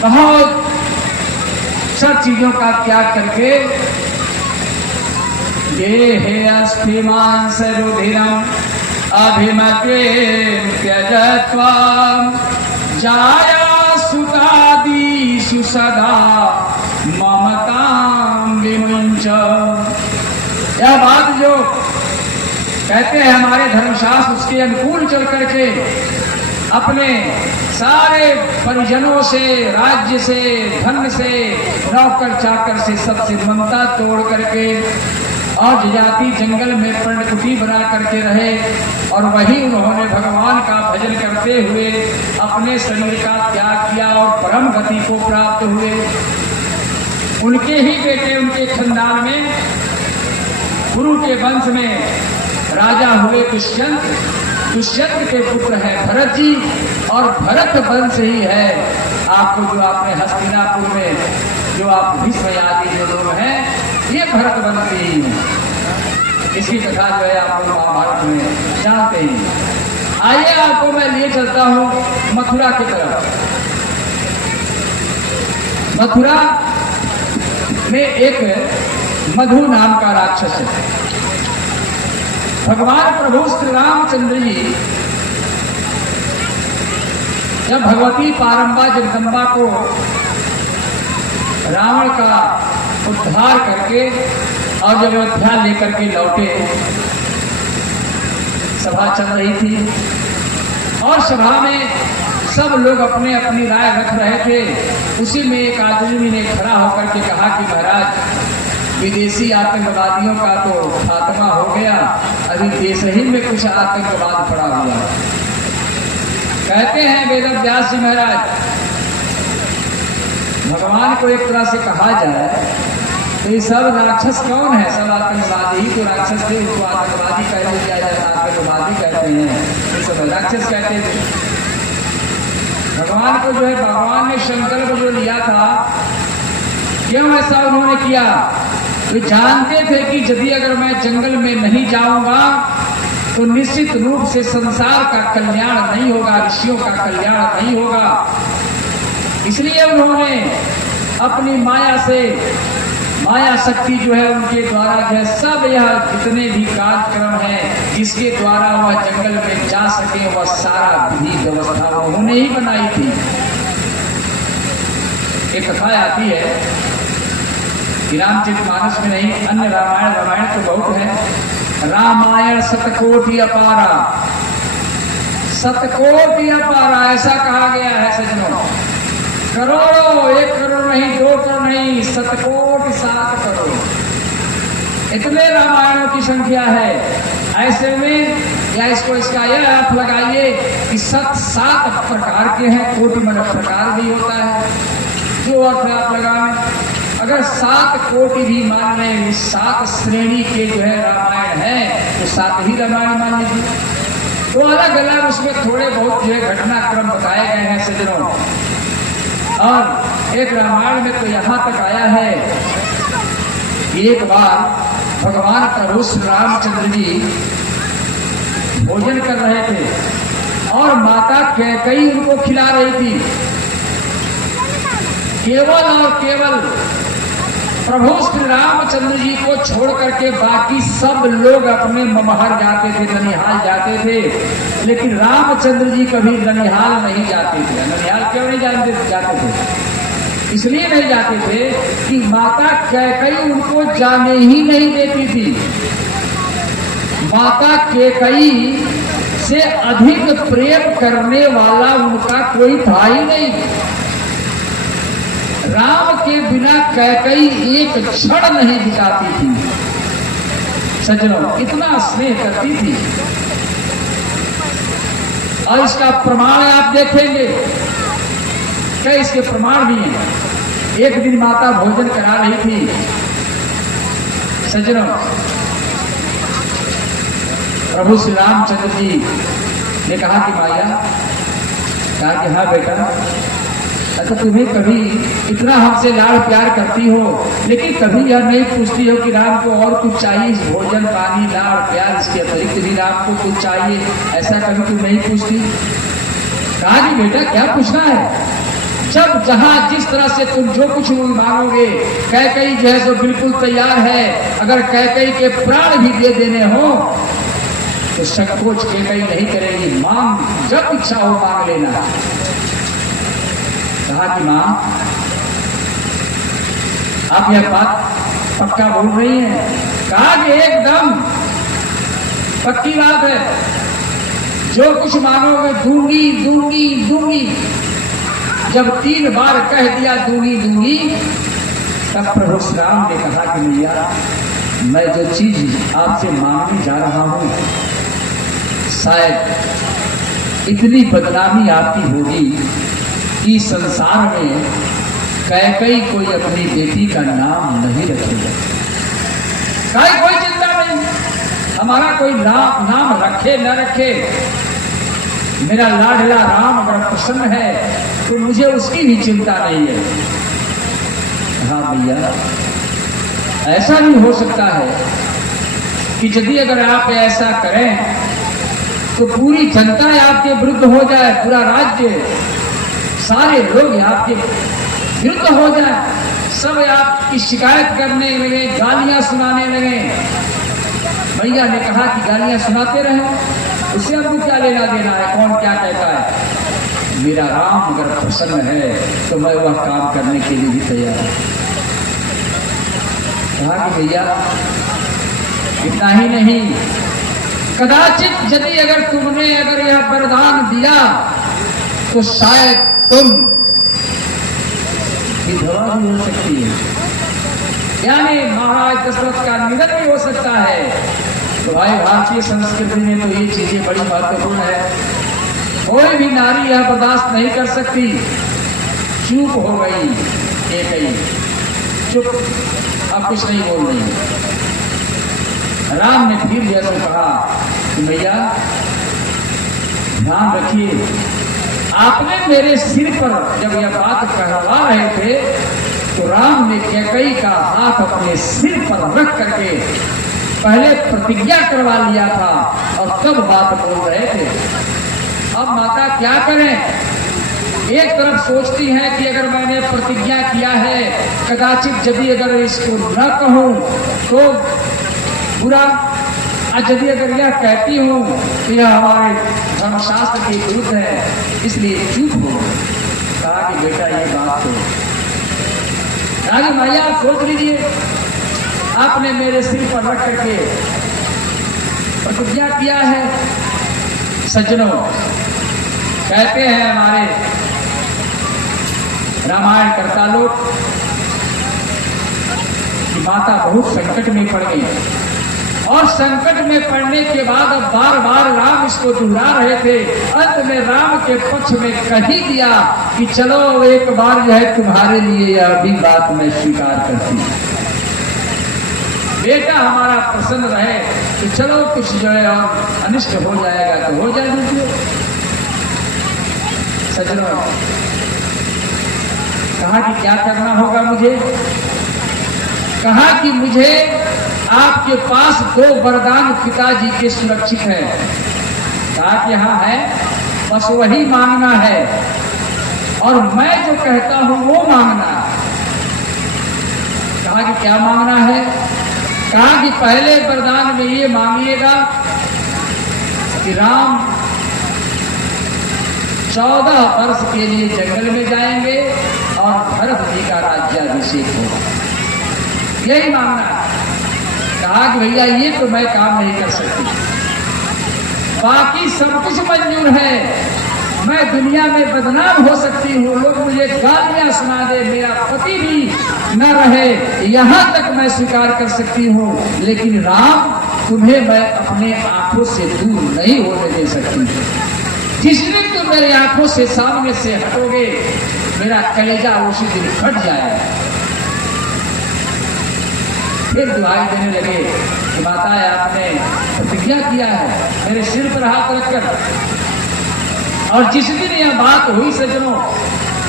बहुत सब चीजों का त्याग करके ये है अस्थिमांस रुधिरम अभिमते त्यजत्वा जाया सुतादिषु सदा ममतां विमुञ्च। यह बात जो कहते हैं हमारे धर्मशास्त्र उसके अनुकूल चल करके अपने सारे परिजनों से, राज्य से, धन से, नौकर चाकर से सबसे ममता तोड़ करके और जाति जंगल में पर्णकुटी बना करके रहे और वही उन्होंने भगवान का भजन करते हुए अपने शरीर का त्याग किया और परम गति को प्राप्त हुए। उनके ही बेटे उनके खानदान में गुरु के वंश में राजा हुए दुष्यंत। दुष्यंत के पुत्र है भरत जी और भरत वंश ही है आपको जो आपने हस्तिनापुर में जो आप भीष्म आदि जो लोग हैं ये भरत वंश ही है। इसकी कथा जो है आप लोग महाभारत में जानते हैं। आइए आपको मैं लिए चलता हूं मथुरा की तरफ। मथुरा में एक मधु नाम का राक्षस है। भगवान प्रभु श्री रामचंद्र जी जब भगवती पारंबा जगदम्बा को रावण का उद्धार करके और जब अयोध्या लेकर के लौटे, सभा चल रही थी और सभा में सब लोग अपने अपनी राय रख रहे थे। उसी में एक आदमी ने खड़ा होकर के कहा कि महाराज विदेशी आतंकवादियों का तो खात्मा हो गया, अभी देश ही में कुछ आतंकवाद पड़ा हुआ। कहते हैं वेद व्यास जी महाराज भगवान को एक तरह से कहा जाए तो ये सब राक्षस कौन है? सब आतंकवादी ही तो राक्षस थे, उसको आतंकवादी कह दिया जाता, आतंकवादी कहते हैं, ये सब राक्षस कहते थे। भगवान को जो है भगवान ने संकल्प जो लिया था, क्यों ऐसा उन्होंने किया? वे जानते थे कि यदि अगर मैं जंगल में नहीं जाऊंगा तो निश्चित रूप से संसार का कल्याण नहीं होगा, ऋषियों का कल्याण नहीं होगा। इसलिए उन्होंने अपनी माया से, माया शक्ति जो है उनके द्वारा जो है सब यह जितने भी कार्यक्रम हैं जिसके द्वारा वह जंगल में जा सके वह सारा विधि व्यवस्था उन्होंने ही बनाई थी। एक कथा आती है रामचरितमानस में नहीं, अन्य रामायण तो बहुत है। रामायण शतकोटि अपारा, शतकोटि अपारा ऐसा कहा गया है सज्जनों। करोड़ों, 1 करोड़ नहीं, 2 करोड़ नहीं, शतकोटि 7 करोड़ इतने रामायणों की संख्या है। ऐसे में या इसको इसका यह अर्थ लगाइए कि 7 प्रकार के हैं, कोटि मतलब प्रकार भी होता है, जो अर्थ आप लगाएं। अगर 7 कोटि भी मान लें, 7 श्रेणी के जो है रामायण है तो 7 ही रामायण मान लीजिए। तो अलग अलग उसमें थोड़े बहुत जो है घटनाक्रम बताए गए हैं सज्जनों। और एक रामायण में तो यहाँ तक आया है कि एक बार भगवान प्रभु श्री रामचंद्र जी भोजन कर रहे थे और माता कैकेयी उनको खिला रही थी। केवल और केवल प्रभु श्री रामचंद्र जी को छोड़ करके बाकी सब लोग अपने ममहर जाते थे, ननिहाल जाते थे, लेकिन रामचंद्र जी कभी ननिहाल नहीं जाते थे। ननिहाल क्यों नहीं जाते थे? इसलिए नहीं जाते थे कि माता कैकेयी उनको जाने ही नहीं देती थी। माता कैकेयी से अधिक प्रेम करने वाला उनका कोई भाई नहीं। राम के बिना कैकेयी एक क्षण नहीं बिताती थी सज्जनों, इतना स्नेह करती थी। और इसका प्रमाण आप देखेंगे, क्या इसके प्रमाण भी हैं। एक दिन माता भोजन करा रही थी। सज्जनों, प्रभु श्री रामचंद्र जी ने कहा कि माया, कहा कि हाँ बेटा, अच्छा तुम्हें कभी इतना हमसे लाड़ प्यार करती हो, लेकिन कभी यह नहीं पूछती हो कि राम को और कुछ चाहिए, भोजन पानी लाड़ प्यार इसके अतिरिक्त भी राम को कुछ चाहिए, ऐसा कभी तुम नहीं पूछती? कहा कि बेटा क्या पूछना है, जब जहां जिस तरह से तुम जो कुछ मांगोगे, कैकेयी जो है सो बिल्कुल तैयार है। अगर कैकेयी के प्राण भी दे देने हो तो संकोच कैकेयी नहीं करेगी, मांग जब इच्छा हो मांग लेना। कहा कि मां, आप यह बात पक्का बोल रही हैं? कहा कि एकदम पक्की बात है, जो कुछ मांगोगे दूंगी दूंगी दूंगी। जब 3 बार कह दिया दूंगी दूंगी, तब प्रभु श्री राम ने कहा कि मैया, मैं जो चीज आपसे मांगने जा रहा हूं, शायद इतनी बदनामी आपकी होगी कि संसार में कैकेयी कोई अपनी बेटी का नाम नहीं रखेगा। कोई चिंता नहीं, हमारा कोई नाम रखे न रखे, मेरा लाडला राम अगर प्रसन्न है तो मुझे उसकी भी चिंता नहीं है। हाँ भैया, ऐसा नहीं हो सकता है कि यदि अगर आप ऐसा करें तो पूरी जनता आपके विरुद्ध हो जाए, पूरा राज्य, सारे लोग आपके विरुद्ध हो जाए, सब आपकी शिकायत करने लगे, गालियां सुनाने लगे। भैया ने कहा कि गालियां सुनाते रहे, उससे आपको क्या लेना देना है, कौन क्या कहता है। मेरा राम अगर प्रसन्न है तो मैं वह काम करने के लिए भी तैयार हूं। कहा कि भैया इतना ही नहीं, कदाचित यदि अगर तुमने अगर यह वरदान दिया तो शायद तुम विधवा भी हो सकती है, यानी महाराज दशरथ का निधन भी हो सकता है। तो भाई भारतीय संस्कृति में तो ये चीजें बड़ी महत्वपूर्ण है। कोई भी नारी यह बर्दाश्त नहीं कर सकती। चुप हो गई कैकेयी, चुप, अब कुछ नहीं बोल रही। राम ने फिर जैसे कहा कि भैया ध्यान रखिए, आपने मेरे सिर पर जब यह बात कहवा रहे थे तो राम ने कैकेयी का हाथ अपने सिर पर रख करके पहले प्रतिज्ञा करवा लिया था और तब बात बोल रहे थे। अब माता क्या करें? एक तरफ सोचती हैं कि अगर मैंने प्रतिज्ञा किया है, कदाचित यदि अगर इसको न कहूं तो बुरा, और यदि अगर यह कहती हूं तो यह हमारे धर्मशास्त्र के विरुद्ध है, इसलिए चुप हो। कहा कि बेटा ये बात तो राजी माया आप सोच लीजिए, आपने मेरे सिर पर रख करके प्रतिज्ञा किया है। सज्जनों, कहते हैं हमारे रामायण कर्ता लोग कि माता बहुत संकट में पड़ गई, और संकट में पड़ने के बाद अब बार बार राम इसको दोहरा रहे थे। अंत में राम के पक्ष में कह ही दिया कि चलो एक बार जो है तुम्हारे लिए यह भी बात मैं स्वीकार करती हूं, बेटा हमारा प्रसन्न रहे तो चलो कुछ जो है और अनिष्ट हो जाएगा तो हो जाए दीजिए। सज्जनों, कहा कि क्या करना होगा मुझे? कहा कि मुझे आपके पास 2 वरदान पिताजी के सुरक्षित है। कहा कि हाँ है, बस वही मांगना है और मैं जो कहता हूं वो मांगना। कहा कि क्या मांगना है? कहा कि पहले वरदान में ये मांगिएगा कि राम 14 वर्ष के लिए जंगल में जाएंगे और भरत जी का राज्याभिषेक होगा, यही मांगना। कहा कि भैया ये तो मैं काम नहीं कर सकती, बाकी सब कुछ मंजूर है, मैं दुनिया में बदनाम हो सकती हूँ, लोग मुझे गालियां सुना दे, मेरा पति भी न रहे, यहाँ तक मैं स्वीकार कर सकती हूँ, लेकिन राम तुम्हें मैं अपने आंखों से दूर नहीं होने दे सकती। जिस दिन तुम मेरी आंखों से सामने से हटोगे मेरा कलेजा उसी दिन फट जाएगा। फिर दुआई देने लगे कि माता आपने प्रतिज्ञा किया है मेरे सिर पर हाथ रखकर। और जिस दिन यह बात हुई सज्जनों,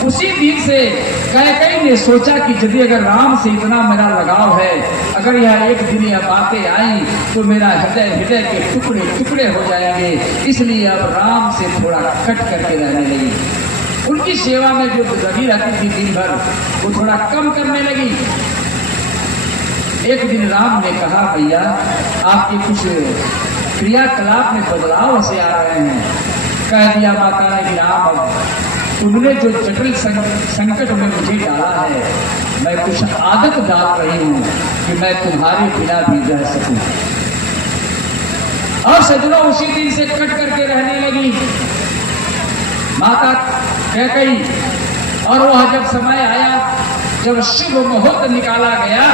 उसी दिन से कैकेयी ने सोचा कि यदि अगर राम से इतना मेरा लगाव है, अगर यह एक दिन यह बातें आई तो मेरा हृदय के टुकड़े टुकड़े हो जाएंगे, इसलिए अब राम से थोड़ा कट करके रहने लगी। उनकी सेवा में जो लगी रहती थी दिन भर वो थोड़ा कम करने लगी। एक दिन राम ने कहा भैया आपके कुछ क्रियाकलाप में बदलाव से आ रहे हैं। कह दिया माता ने कि राम अब तुमने जो जटिल संकट में मुझे डाला है, मैं कुछ आदत डाल रही हूं कि मैं तुम्हारे बिना भी रह सकूं। और सजनों उसी दिन से कट करके रहने लगी माता कैकेयी। और वह जब समय आया, जब शुभ मुहूर्त निकाला गया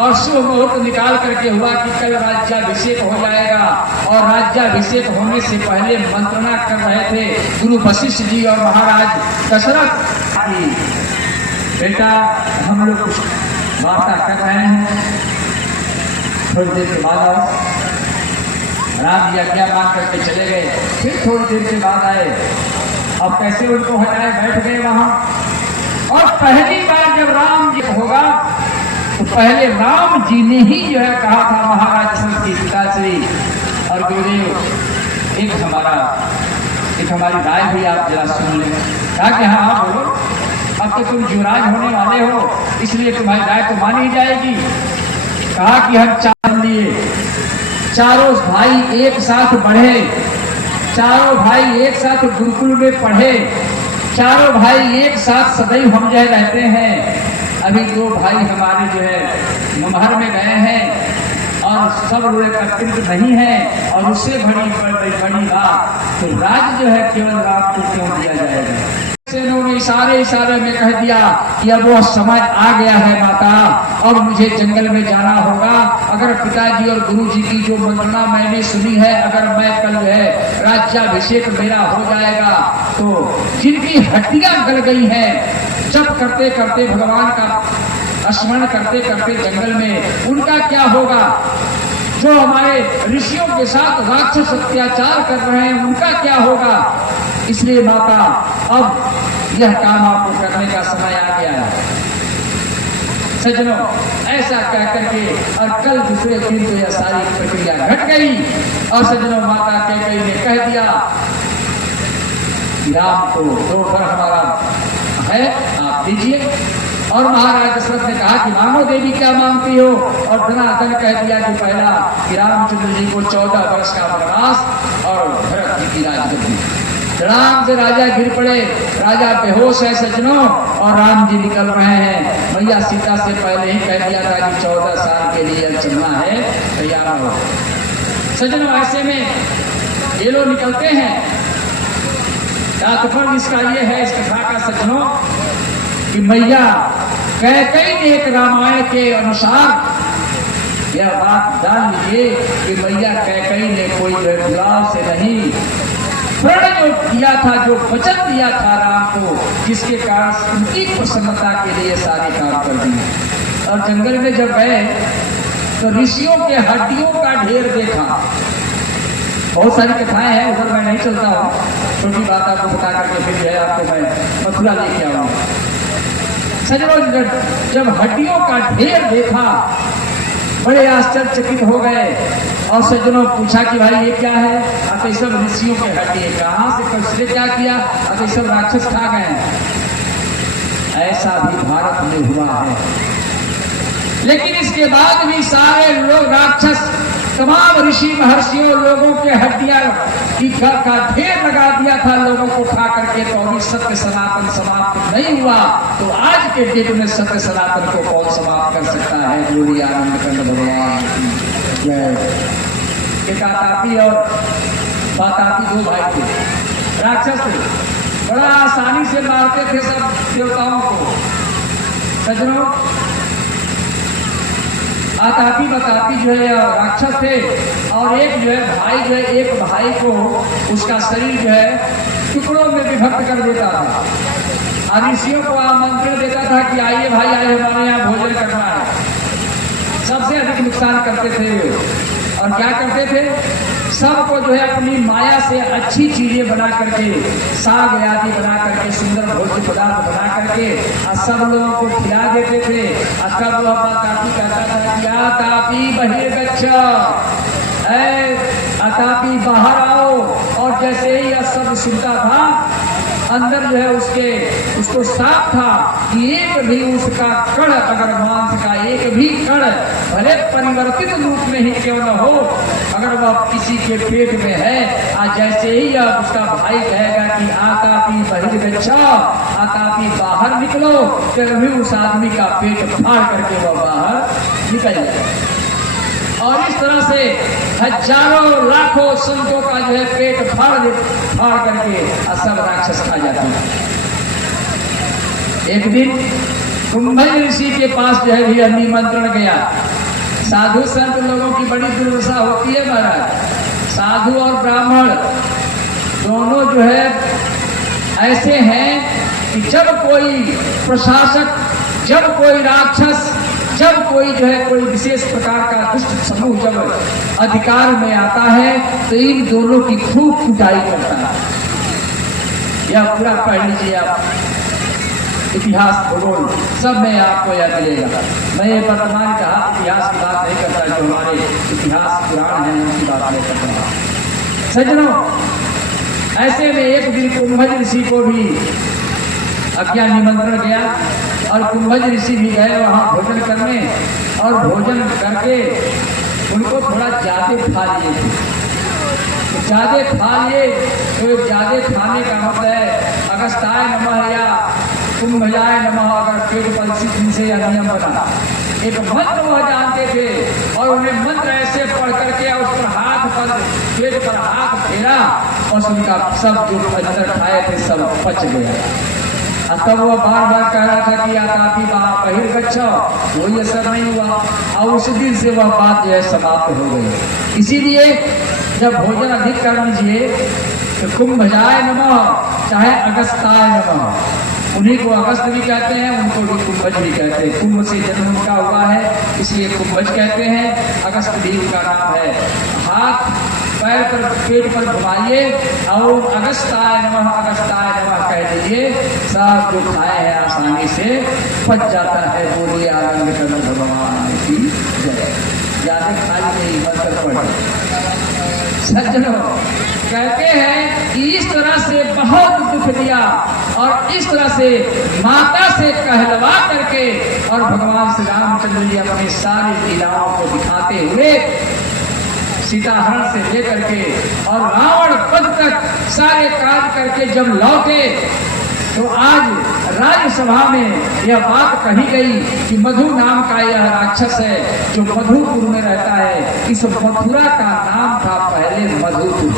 और शुभ मुहूर्त निकाल करके हुआ कि कल राज्याभिषेक हो जाएगा, और राज्याभिषेक होने से पहले मंत्रणा कर रहे थे गुरु वशिष्ठ जी और महाराज दशरथ की, बेटा हम लोग कुछ वार्ता कर रहे हैं, थोड़ी देर के बाद आओ। राम जी आज्ञा मान करके चले गए। फिर थोड़ी देर के बाद आए। अब कैसे उनको हटाए, बैठ गए वहां। और पहली बार जब राम जी होगा तो पहले राम जी ने ही जो है कहा था महाराज दशरथ की पिताश्री और गुरुदेव एक हमारी राय भी आप जरा सुन लें। कहा कि हाँ आप बोलो, अब तो तुम युवराज होने वाले हो इसलिए तुम्हारी राय तो मानी जाएगी। कहा कि हम चार लिए, चारों भाई एक साथ बढ़े, चारों भाई एक साथ गुरुकुल में पढ़े, चारों भाई एक साथ सदैव हम जो रहते हैं। अभी दो भाई हमारे जो है मुमहर में गए हैं और सब लोग एकत्रित नहीं है, और उससे बड़ी बात तो राज जो है केवल राम को क्यों दिया जाएगा। उन्होंने इशारे में कह दिया कि अब वो समय आ गया है माता, अब मुझे जंगल में जाना होगा। अगर पिताजी और गुरुजी की जो मंत्रणा मैंने सुनी है, अगर मैं कल है राज्याभिषेक मेरा हो जाएगा तो जिनकी हड्डियां गल गई हैं जब करते करते भगवान का स्मरण करते करते जंगल में, उनका क्या होगा। जो हमारे ऋषियों के साथ राक्षस अत्याचार कर रहे हैं उनका क्या होगा। इसलिए माता अब यह काम आपको करने का समय आ गया है। सज्जनों ऐसा कह करके और कल दूसरे दिन तो यह सारी प्रक्रिया घट गई। और सज्जनों माता कैकेयी ने कह दिया राम को दोपहर हमारा है आप दीजिए। और महाराज दशरथ ने कहा कि मांगो देवी क्या मांगती हो, और धनाधन कह दिया कि पहला कि रामचंद्र जी को 14 वर्ष का वनवास और भरत जी की राजगद्दी। राम से राजा गिर पड़े, राजा बेहोश है सज्जनों, और राम जी निकल रहे हैं। मैया सीता से पहले ही कह दिया था कि 14 साल के लिए चलना है, तैयार हो। सज्जनों ऐसे में ये लोग निकलते हैं। तात्पर्य इसका ये है इस कथा का सज्जनों कि मैया कैकेयी ने एक रामायण के अनुसार यह बात जान लीजिए कि मैया कैकेयी ने कोई बुलाव से नहीं, प्रण जो किया था, जो वचन दिया था राम को, जिसके कारण उनकी प्रसन्नता के लिए सारे काम कर दिए। और जंगल में जब गए तो ऋषियों के हड्डियों का ढेर देखा। बहुत सारी कथाएं हैं, उधर मैं नहीं चलता हूँ, छोटी बात आपको बता करके फिर जो है आपको मैं मथुरा लेके आऊँ। सजनों जब हड्डियों का ढेर देखा बड़े आश्चर्यचकित हो गए। और सज्जनों पूछा कि भाई ये क्या है। अतः सब ऋषियों के हड्डी कहाँ से, किसने क्या किया। अतः सब राक्षस खा गए। ऐसा भी भारत में हुआ है, लेकिन इसके बाद भी सारे लोग राक्षस, तमाम ऋषि महर्षियों लोगों के हड्डियां का ढेर लगा दिया था लोगों को खा करके। तो अभी सत्य सनातन समाप्त नहीं हुआ, तो आज के डेट में सत्य सनातन को कौन समाप्त कर सकता है। बोली आनंद कंद भगवान जय। तातापी और बातापी दो भाई थे, राक्षस थे, बड़ा आसानी से मारते थे सब देवताओं को। सज्जनों आतापी बतापी जो है राक्षस थे, और एक जो है भाई जो है, एक भाई को उसका शरीर जो है टुकड़ों में विभक्त कर देता था और ऋषियों को आमंत्रण देता था कि आइए भाई, आइए हमारे यहाँ भोजन करना है। सबसे अधिक नुकसान करते थे और क्या करते थे, सबको जो है अपनी माया से अच्छी चीजें बना करके, साग आदि बना करके, सुंदर भोज्य पदार्थ बना करके और सब लोगों को खिला देते थे। और तब वह तापी कहता था क्या तापी बहिर्गच्छ, अतापी बाहर आओ। और जैसे ही यह शब्द सुनता था, अंदर जो है उसको साफ था कि एक भी उसका कण, अगर मांस का एक भी कण भले परिवर्तित रूप में ही क्यों न हो, अगर वह किसी के पेट में है, आज जैसे ही यह उसका भाई कहेगा कि आतापी बहिर्गच्छ, आतापी बाहर निकलो, फिर भी उस आदमी का पेट फाड़ करके वह बाहर निकल जाए। और इस तरह से हजारों लाखों संतों का जो है पेट फाड़ करके सब राक्षस खा जाते हैं। एक दिन कुंभज ऋषि के पास जो है भी निमंत्रण गया। साधु संत लोगों की बड़ी दुर्दशा होती है महाराज। साधु और ब्राह्मण दोनों जो है ऐसे हैं कि जब कोई प्रशासक, जब कोई राक्षस, जब कोई जो है कोई विशेष प्रकार का दुष्ट समूह जब अधिकार में आता है तो इन दोनों की खूब कुटाई करता है। यह पूरा पढ़ लीजिए आप, इतिहास भूगोल सब में आपको यह मिलेगा। मैं ये वर्तमान का इतिहास की बात नहीं करता, जो हमारे इतिहास पुराण है उनकी बात नहीं करता। सज्जनों, ऐसे में एक दिन कुंभज ऋषि को भी अज्ञा निमंत्रण गया और कुंभज ऋषि भी गए वहां भोजन करने। और भोजन करके उनको थोड़ा ज्यादा खा लिए थे। ज्यादा खा लिए तो ज्यादा खाने का मतलब है अगस्त्याय नमः या कुंभजाय नमः, अगर पेट परिस्थिति से यह नियम बना। एक मंत्र वह जानते थे और उन्हें मंत्र ऐसे पढ़ करके उस पर हाथ पर, पेट पर हाथ फेरा और उनका सब जो अंदर खाए थे सब पच गया। तब वो बार बार कह रहा था कि आतापी बहिर्गच्छ, वही असर नहीं हुआ और उस दिन से वह बात जो है समाप्त हो गई। इसीलिए जब भोजन अधिक कर लीजिए तो कुंभजाय नमः चाहे अगस्त्याय नमः, उन्हीं को अगस्त भी कहते हैं, उनको भी कुंभज भी कहते हैं। कुंभ से जन्म उनका हुआ है इसलिए कुंभज कहते हैं, अगस्त भी उनका नाम है। हाथ पैर पर पेट पर घुमाइए और अगस्त्याय नमः, अगस्त्याय नमः कह दीजिए, सब जो खाए हैं आसानी से पच जाता है। बोलिए आनंद कर भगवान की जय। ज्यादा खाली नहीं, मंत्र पढ़े। सज्जनों, कहते हैं कि इस तरह से बहुत दुख दिया और इस तरह से माता से कहलवा करके और भगवान श्री रामचंद्र जी अपनी सारी लीलाओं को दिखाते हुए सीताहरण से लेकर के और रावण वध तक सारे कार्य करके जब लौटे तो आज राज्यसभा में यह बात कही गई कि मधु नाम का यह राक्षस है जो मधुपुर में रहता है। इस मथुरा का नाम था पहले मधुपुर।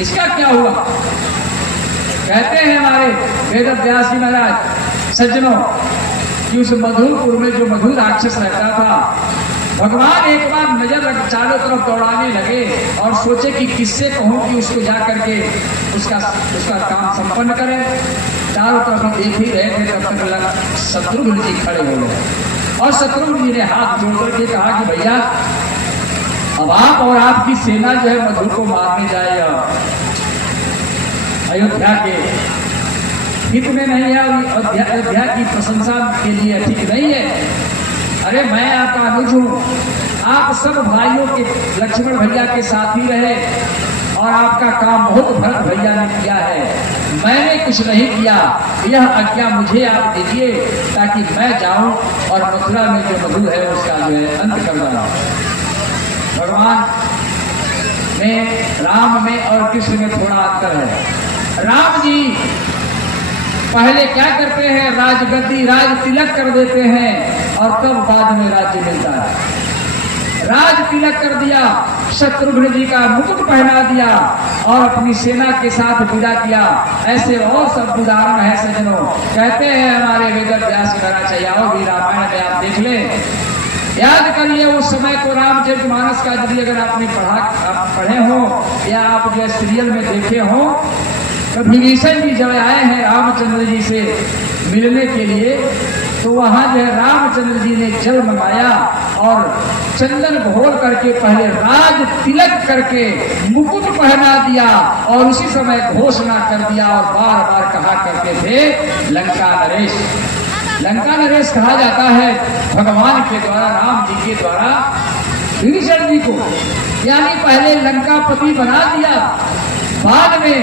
इसका क्या हुआ? कहते हैं हमारे वेदव्यास जी महाराज, सज्जनों, कि उस मधुपुर में जो मधु राक्षस रहता था, भगवान एक बार नजर चारों तरफ दौड़ाने लगे और सोचे कि किससे कहूं कि उसको जा करके उसका काम संपन्न करे। चारों तरफ देख ही रहे थे, तब तक शत्रुघ्न जी खड़े हो गए और शत्रुघ्न जी ने हाथ जोड़ करके कहा कि भैया, अब आप और आपकी सेना जो है मधु को मारने जाएगा। अयोध्या के हित में नहीं है, अयोध्या की प्रशंसा के लिए ठीक नहीं है। अरे मैं आपका अनुज हूँ, आप सब भाइयों के लक्ष्मण भैया के साथ ही रहे और आपका काम बहुत भरत भैया ने किया है, मैंने कुछ नहीं किया। यह आज्ञा मुझे आप दीजिए ताकि मैं जाऊं और मथुरा में जो मधु है उसका जो है अंत कर डालूं। भगवान में, राम में और कृष्ण में थोड़ा अंतर है। राम जी पहले क्या करते हैं, राजगद्दी, राज तिलक कर देते हैं और तब बाद में राज्य मिलता है। राज तिलक कर दिया, शत्रुघ्न जी का मुकुट पहना दिया और अपनी सेना के साथ विदा किया। ऐसे और सब उदाहरण है सज्जनों। कहते हैं हमारे वेद व्यास महाराज, आओ भी रामायण में आप देख लें याद करिए उस समय को रामचरितमानस का यदि अगर आपने पढ़े हो या आप जो सीरियल में देखे हो, तो विभीषण जी जब आए हैं रामचंद्र जी से मिलने के लिए, तो वहां जो है रामचंद्र जी ने जल मंगाया और चंदन घोल करके पहले राज तिलक करके मुकुट पहना दिया और उसी समय घोषणा कर दिया और बार बार कहा करते थे लंका नरेश। लंका नरेश कहा जाता है भगवान के द्वारा, राम जी के द्वारा विभीषण जी को, यानी पहले लंकापति बना दिया, बाद में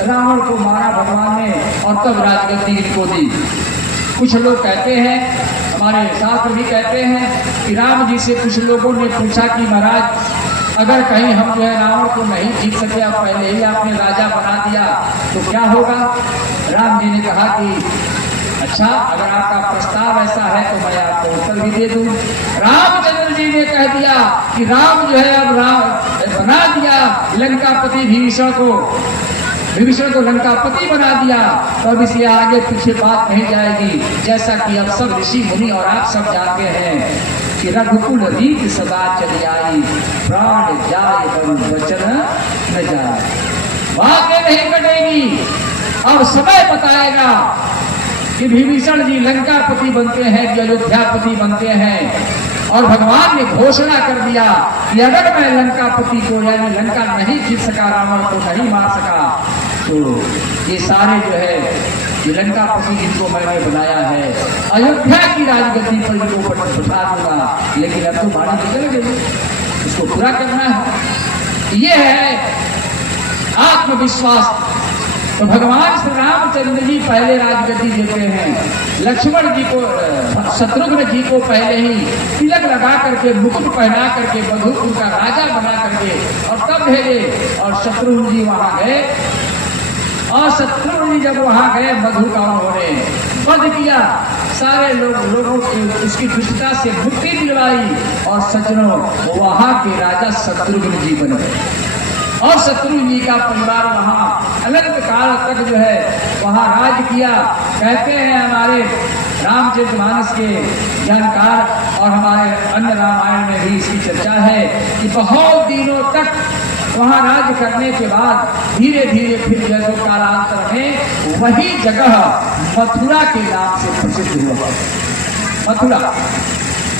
रावण को मारा भगवान ने और तब राजगद्दी इनको दी। कुछ लोग कहते हैं, हमारे शास्त्र भी कहते हैं कि राम जी से कुछ लोगों ने पूछा कि महाराज अगर कहीं हम जो है रावण को नहीं जीत सके, आप पहले ही आपने राजा बना दिया तो क्या होगा? राम जी ने कहा कि अच्छा, अगर आपका प्रस्ताव ऐसा है तो मैं आपको उत्तर भी दे दूं। रामचंद्र जी ने कह दिया कि राम जो है अब राम बना दिया लंकापति विभीषण को लंकापति बना दिया, तो अब इसलिए आगे पीछे बात नहीं जाएगी। जैसा कि अब सब ऋषि मुनि और आप सब जानते हैं कि रघुकुल रीत सदा चली आई, प्राण जाए बरु वचन न जाए, बातें नहीं कटेगी। अब समय बताएगा कि विभीषण जी लंकापति बनते हैं कि अयोध्यापति बनते हैं। और भगवान ने घोषणा कर दिया कि अगर मैं लंकापति को यानी लंका नहीं जीत सका, रावण को नहीं मार सका, तो ये सारे जो है ये लंकापति जिनको मैंने बनाया है अयोध्या की राजगद्दी पर इनको बैठा दूंगा। लेकिन अब तो बाड़ी निकल गई, इसको पूरा करना है। ये है आत्मविश्वास। तो भगवान श्री रामचंद्र जी पहले राजगद्दी देते हैं, लक्ष्मण जी को, शत्रुघ्न जी को पहले ही तिलक लगा करके मुकुट पहना करके मधुपुर का राजा बना करके और तब भेजे। और शत्रुघ्न जी वहां गए और शत्रुघ्न जी जब वहां गए मधु का उन्होंने वध किया, सारे लोगों की उसकी दुष्टता से मुक्ति दिलवाई और सज्जनों वहां के राजा शत्रुघ्न जी बन गए। और शत्रुघ्न जी का परिवार वहां अनंत काल तक जो है वहां राज किया। कहते हैं हमारे रामचरितमानस के जानकार और हमारे अन्य रामायण में भी इसकी चर्चा है कि बहुत दिनों तक वहां राज करने के बाद धीरे धीरे फिर जो कालांतर में वही जगह मथुरा के नाम से प्रसिद्ध हुआ, मथुरा।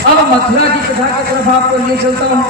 अब मथुरा की कथा की तरफ आपको ले चलता हूं।